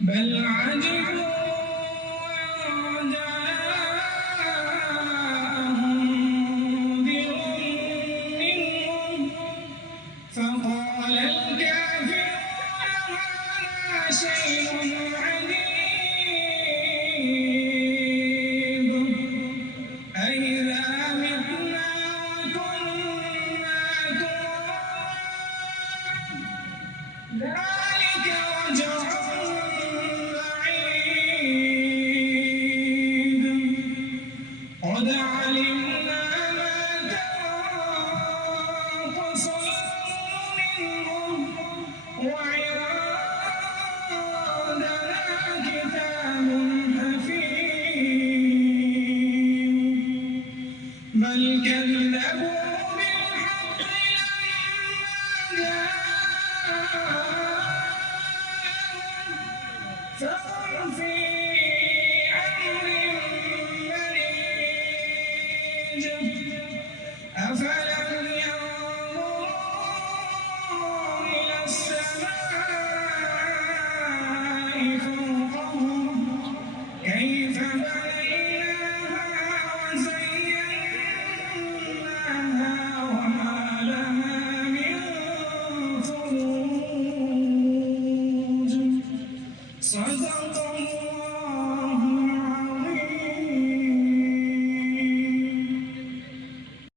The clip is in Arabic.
بل عجبوا أن جاءهم منذر منهم فقال الكافرون هذا شيء عجيب أإذا متنا وكنا ترابا ذلك رجع بعيد قد علمنا ما تنقص منهم وعندنا كتاب حفيظ بل كذبوا بالحق لما جاءهم فهم في أمر مريج أفلم ينظروا إلى السماء فوقهم كيف بنيناها